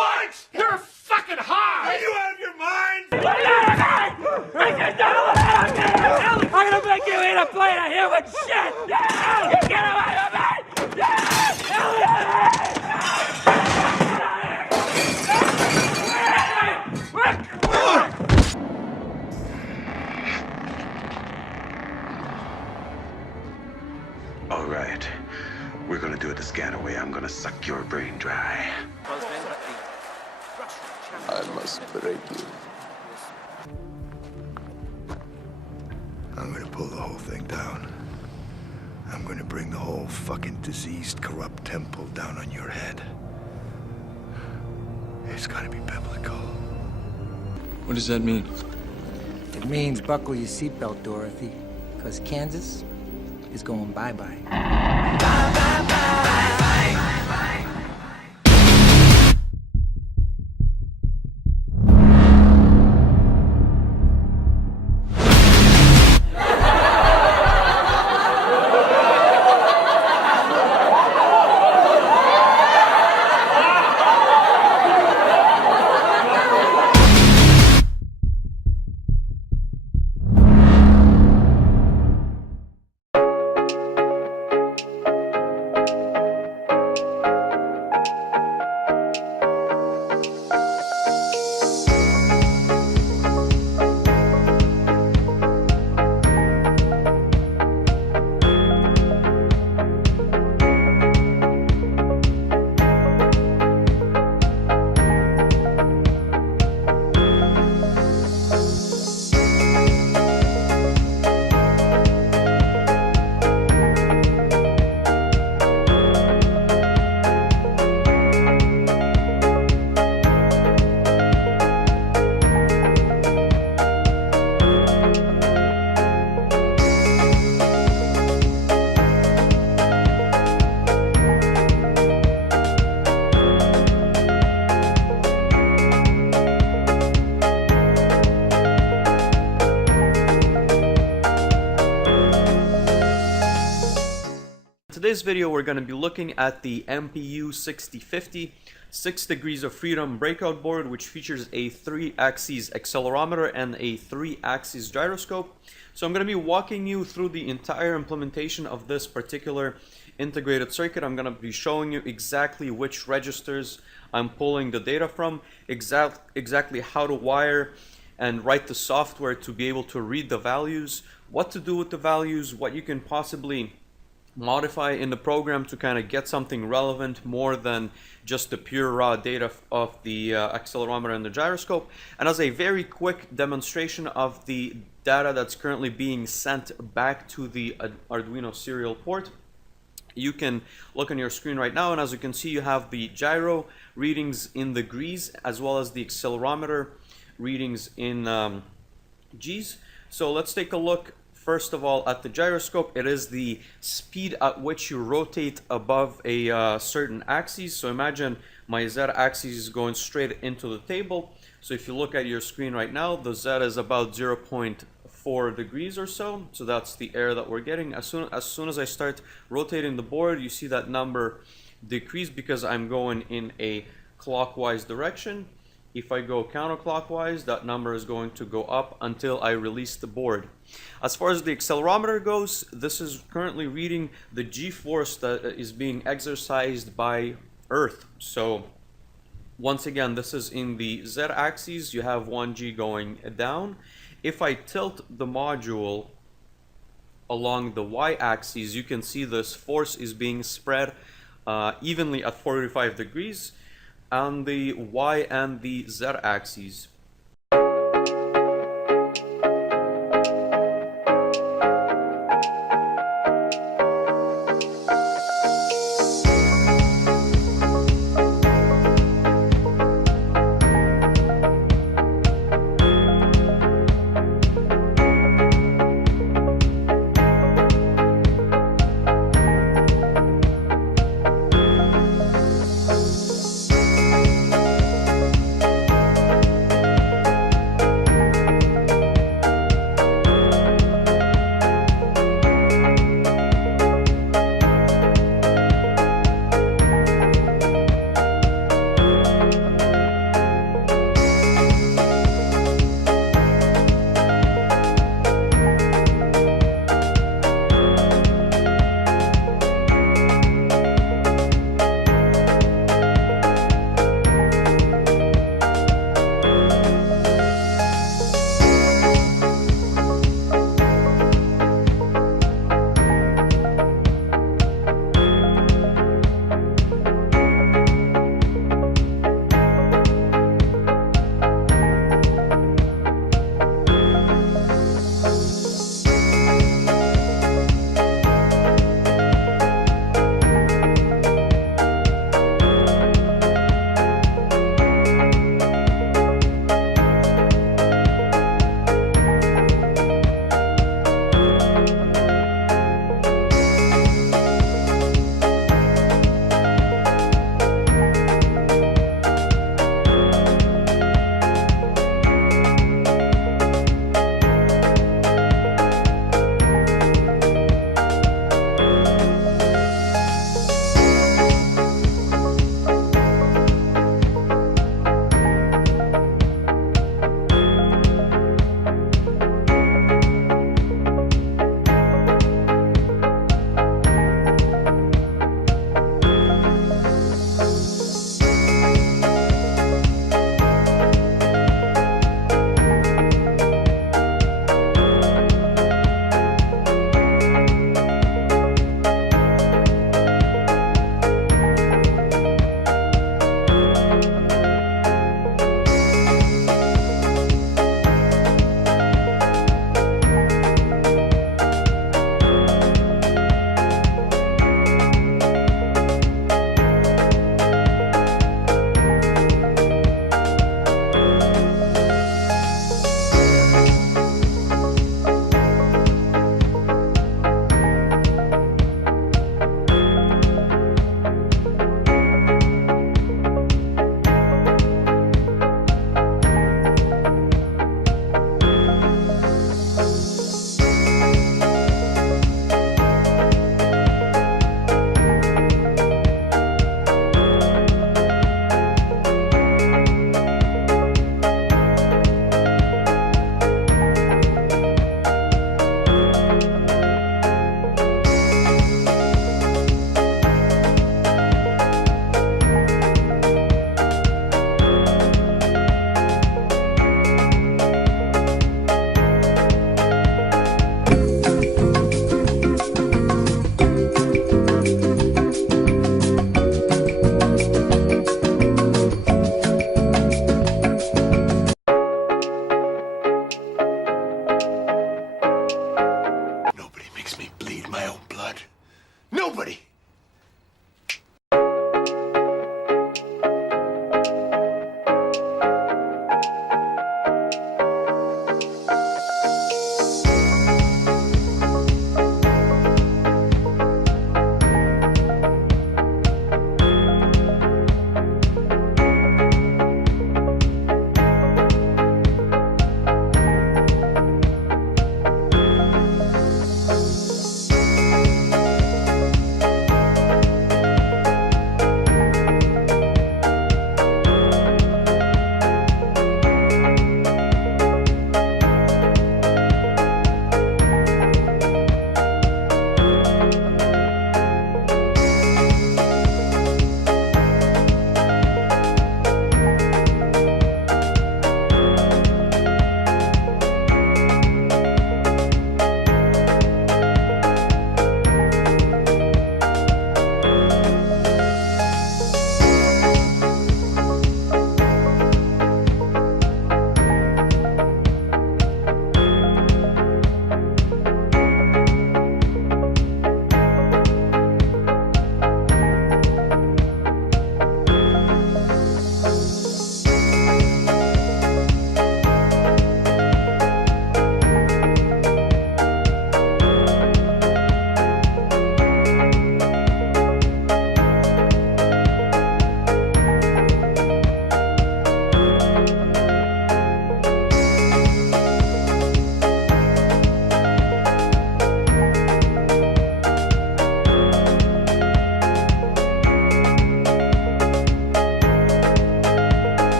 What? You're fucking high! Are you out of your mind? I'm gonna make you eat a plate of human shit! Yeah! Get away from me! Yeah! All right. We're gonna do it the scanner way. I'm gonna suck your brain dry. I must break you. I'm gonna pull the whole thing down. I'm gonna bring the whole fucking diseased, corrupt temple down on your head. It's gonna be biblical. What does that mean? It means buckle your seatbelt, Dorothy, because Kansas is going bye-bye. In today's video, we're going to be looking at the MPU 6050 6 Degrees of Freedom breakout board, which features a 3-axis accelerometer and a 3-axis gyroscope. So I'm going to be walking you through the entire implementation of this particular integrated circuit. I'm going to be showing you exactly which registers I'm pulling the data from, exactly how to wire and write the software to be able to read the values, what to do with the values, what you can possibly modify in the program to kind of get something relevant more than just the pure raw data of the accelerometer and the gyroscope. And as a very quick demonstration of the data that's currently being sent back to the Arduino serial port, you can look on your screen right now, and as you can see, you have the gyro readings in the degrees as well as the accelerometer readings in G's. So let's take a look first of all at the gyroscope. It is the speed at which you rotate above a certain axis. So imagine my Z axis is going straight into the table. So if you look at your screen right now, the Z is about 0.4 degrees or so. So that's the error that we're getting. As soon as I start rotating the board, you see that number decrease because I'm going in a clockwise direction. If I go counterclockwise, that number is going to go up until I release the board. As far as the accelerometer goes, this is currently reading the G-force that is being exercised by Earth. So once again, this is in the Z-axis. You have 1G going down. If I tilt the module along the Y-axis, you can see this force is being spread evenly at 45 degrees on the Y and the Z axes.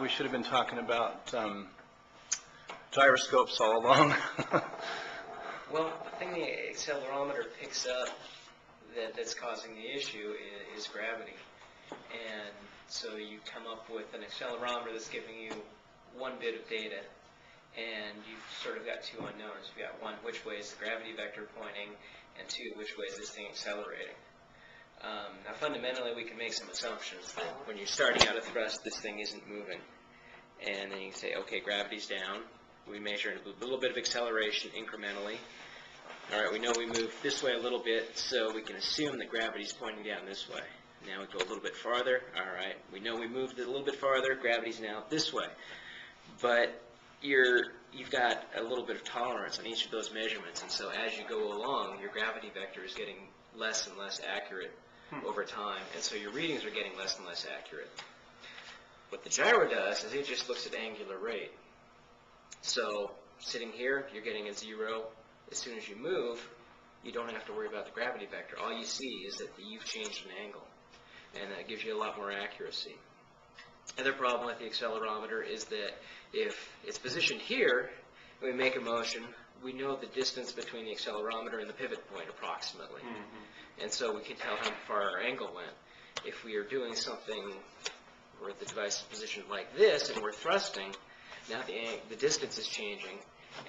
we should have been talking about gyroscopes all along. Well, the thing the accelerometer picks up that's causing the issue is gravity. And so you come up with an accelerometer that's giving you one bit of data, and you've sort of got two unknowns. You've got one, which way is the gravity vector pointing, and two, which way is this thing accelerating. Now fundamentally we can make some assumptions that when you're starting out a thrust, this thing isn't moving. And then you can say, okay, gravity's down. We measure a little bit of acceleration incrementally. All right, we know we moved this way a little bit, so we can assume that gravity's pointing down this way. Now we go a little bit farther. All right, we know we moved it a little bit farther. Gravity's now this way. But you've got a little bit of tolerance on each of those measurements, and so as you go along, your gravity vector is getting less and less accurate over time, and so your readings are getting less and less accurate. What the gyro does is it just looks at angular rate. So sitting here, you're getting a 0. As soon as you move, you don't have to worry about the gravity vector. All you see is that you've changed an angle, and that gives you a lot more accuracy. Another problem with the accelerometer is that if it's positioned here, and we make a motion, we know the distance between the accelerometer and the pivot point approximately. And so we can tell how far our angle went. If we are doing something where the device is positioned like this and we're thrusting, now the distance is changing,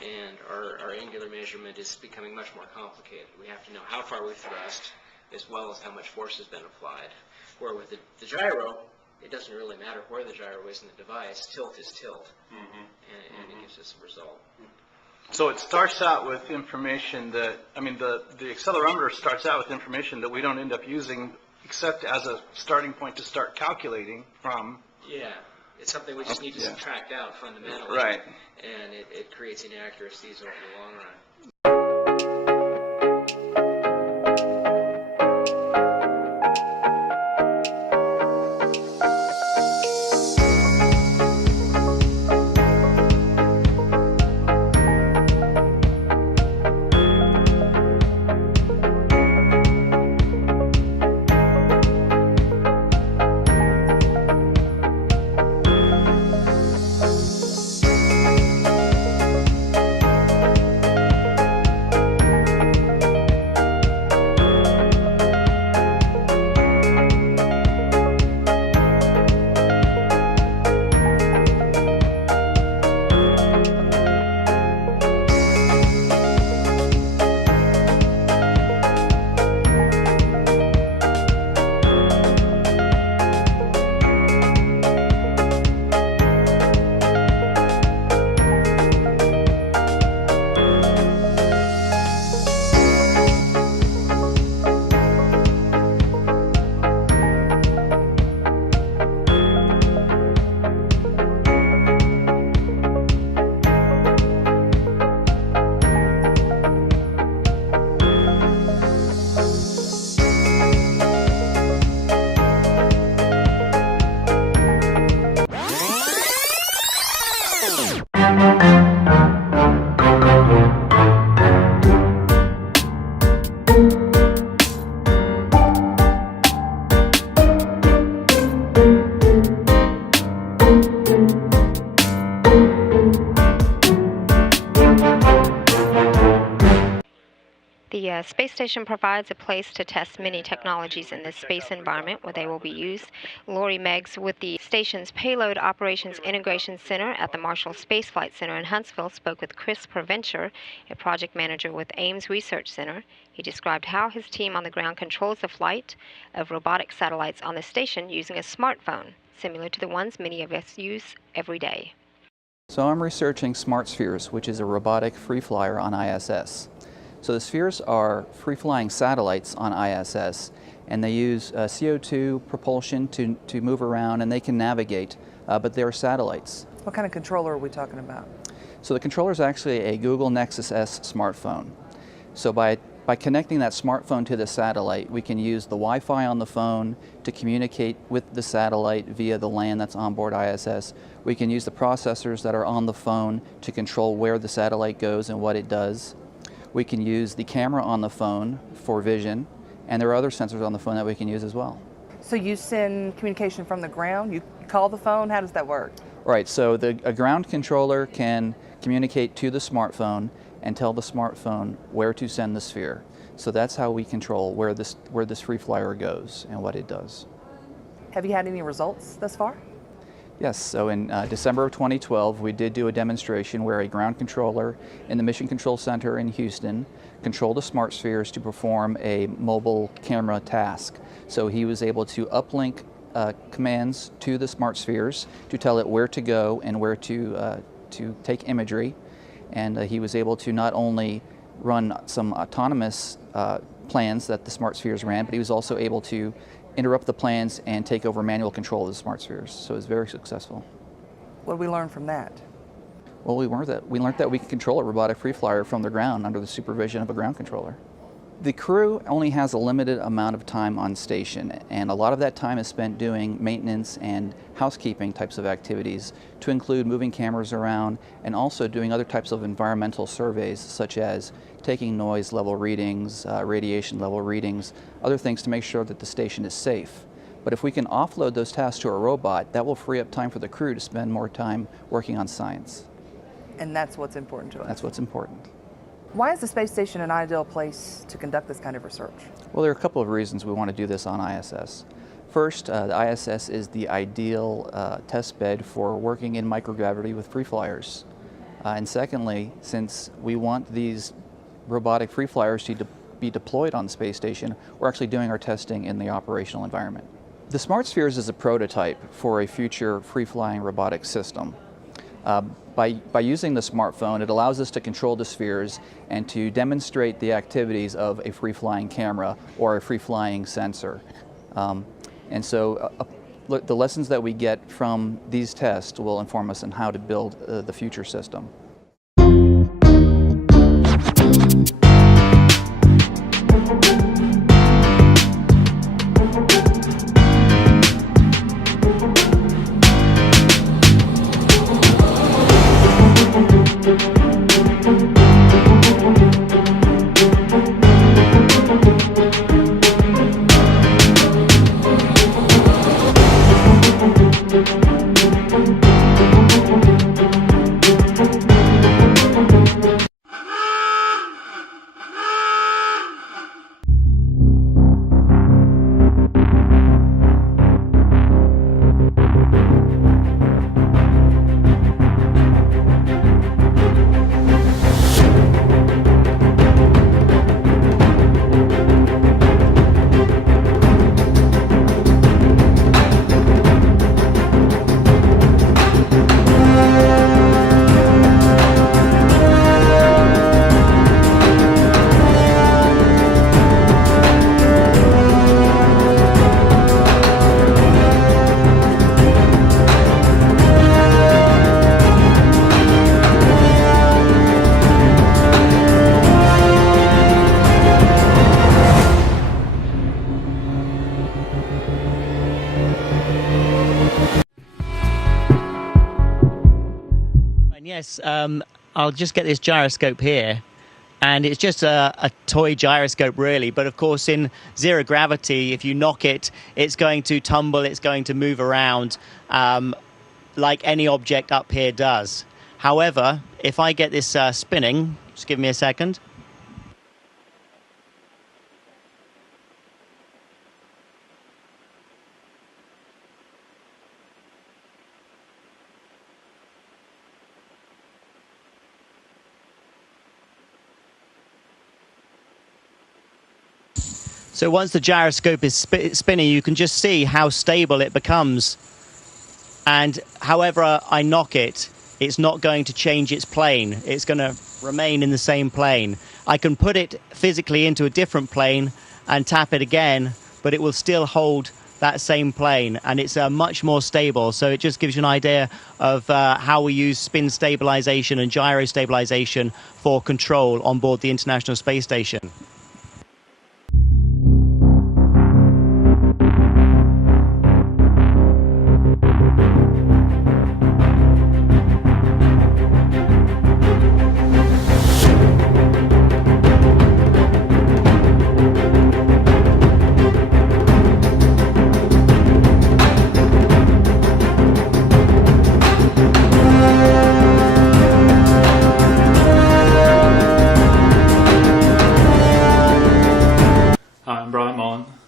and our angular measurement is becoming much more complicated. We have to know how far we thrust as well as how much force has been applied. Where with the gyro, it doesn't really matter where the gyro is in the device. Tilt is tilt, and it gives us a result. So it starts out with information that, I mean, the accelerometer starts out with information that we don't end up using except as a starting point to start calculating from. Yeah, it's something we just need to subtract out fundamentally. Right. And it creates inaccuracies over the long run. The space station provides a place to test many technologies in the space environment where they will be used. Lori Meggs with the station's Payload Operations Integration Center at the Marshall Space Flight Center in Huntsville spoke with Chris Provencher, a project manager with Ames Research Center. He described how his team on the ground controls the flight of robotic satellites on the station using a smartphone, similar to the ones many of us use every day. So I'm researching smart spheres, which is a robotic free flyer on ISS. So the spheres are free-flying satellites on ISS, and they use CO2 propulsion to move around, and they can navigate, but they're satellites. What kind of controller are we talking about? So the controller is actually a Google Nexus S smartphone. So by connecting that smartphone to the satellite, we can use the Wi-Fi on the phone to communicate with the satellite via the LAN that's on board ISS. We can use the processors that are on the phone to control where the satellite goes and what it does. We can use the camera on the phone for vision, and there are other sensors on the phone that we can use as well. So you send communication from the ground? You call the phone? How does that work? Right, so a ground controller can communicate to the smartphone and tell the smartphone where to send the sphere. So that's how we control where this free flyer goes and what it does. Have you had any results thus far? Yes, so in December of 2012, we did do a demonstration where a ground controller in the Mission Control Center in Houston controlled the smart spheres to perform a mobile camera task. So he was able to uplink commands to the smart spheres to tell it where to go and where to take imagery. And he was able to not only run some autonomous plans that the smart spheres ran, but he was also able to interrupt the plans and take over manual control of the smart spheres. So it was very successful. What did we learn from that? Well, we learned that we can control a robotic free flyer from the ground under the supervision of a ground controller. The crew only has a limited amount of time on station, and a lot of that time is spent doing maintenance and housekeeping types of activities, to include moving cameras around and also doing other types of environmental surveys, such as taking noise level readings, radiation level readings, other things to make sure that the station is safe. But if we can offload those tasks to a robot, that will free up time for the crew to spend more time working on science. And that's what's important to us. That's what's important. Why is the space station an ideal place to conduct this kind of research? Well, there are a couple of reasons we want to do this on ISS. First, the ISS is the ideal test bed for working in microgravity with free flyers. And secondly, since we want these robotic free flyers to be deployed on the space station, we're actually doing our testing in the operational environment. The Smart Spheres is a prototype for a future free-flying robotic system. By using the smartphone, it allows us to control the spheres and to demonstrate the activities of a free-flying camera or a free-flying sensor. And so the lessons that we get from these tests will inform us on how to build the future system. Yes, I'll just get this gyroscope here, and it's just a toy gyroscope really, but of course in zero gravity, if you knock it, it's going to tumble, it's going to move around like any object up here does. However, if I get this spinning, just give me a second. So once the gyroscope is spinning, you can just see how stable it becomes. And however I knock it, it's not going to change its plane. It's going to remain in the same plane. I can put it physically into a different plane and tap it again, but it will still hold that same plane, and it's much more stable. So it just gives you an idea of how we use spin stabilization and gyro stabilization for control on board the International Space Station.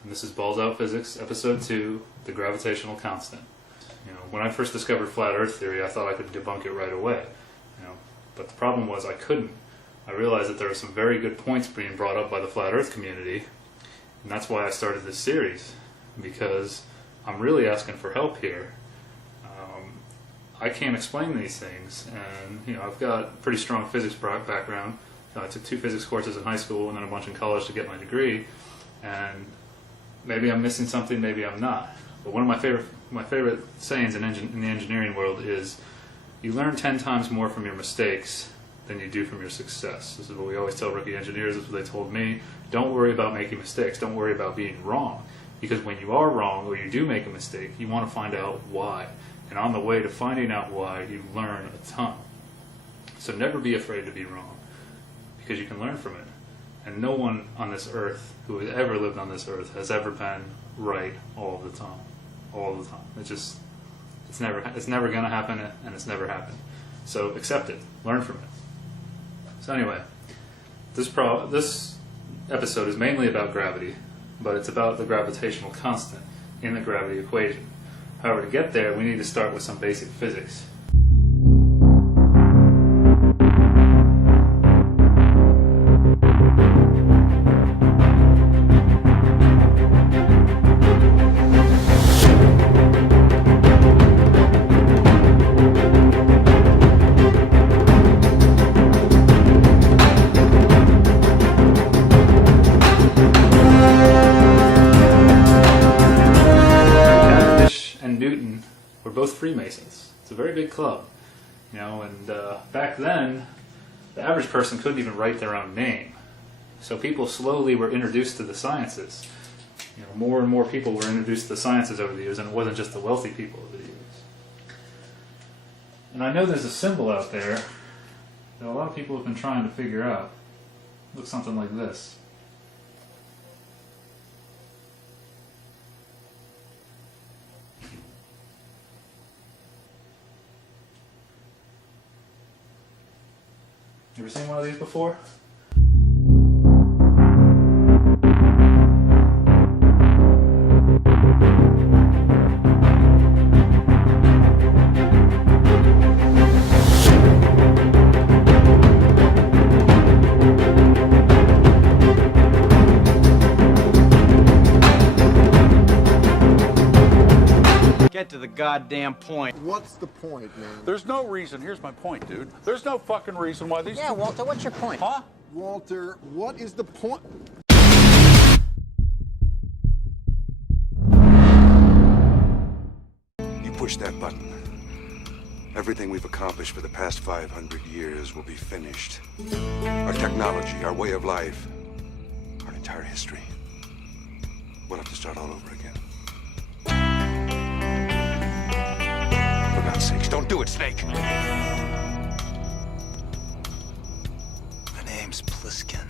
and this is Balls Out Physics, Episode 2, The Gravitational Constant. When I first discovered flat Earth theory, I thought I could debunk it right away. But the problem was I couldn't. I realized that there were some very good points being brought up by the flat Earth community, and that's why I started this series, because I'm really asking for help here. I can't explain these things, and I've got a pretty strong physics background. I took 2 physics courses in high school and then a bunch in college to get my degree, and maybe I'm missing something, maybe I'm not. But one of my favorite sayings in the engineering world is, you learn 10 times more from your mistakes than you do from your success. This is what we always tell rookie engineers. This is what they told me. Don't worry about making mistakes. Don't worry about being wrong. Because when you are wrong or you do make a mistake, you want to find out why. And on the way to finding out why, you learn a ton. So never be afraid to be wrong, because you can learn from it. And no one on this earth who has ever lived on this earth has ever been right all the time. All the time. It's never going to happen, and it's never happened. So accept it. Learn from it. So anyway, this episode is mainly about gravity, but it's about the gravitational constant in the gravity equation. However, to get there, we need to start with some basic physics. Freemasons. It's a very big club, and back then the average person couldn't even write their own name. So people slowly were introduced to the sciences. More and more people were introduced to the sciences over the years, and it wasn't just the wealthy people over the years. And I know there's a symbol out there that a lot of people have been trying to figure out. It looks something like this. You ever seen one of these before? Get to the goddamn point. What's the point, man? There's no reason. Here's my point, dude. There's no fucking reason why these... Yeah, Walter, what's your point? Huh? Walter, what is the point? You push that button. Everything we've accomplished for the past 500 years will be finished. Our technology, our way of life, our entire history. We'll have to start all over again. For God's sakes, don't do it, Snake! My name's Pliskin.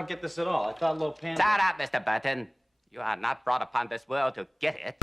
don't get this at all. I thought Little Panda... Shut up, Mr. Burton. You are not brought upon this world to get it.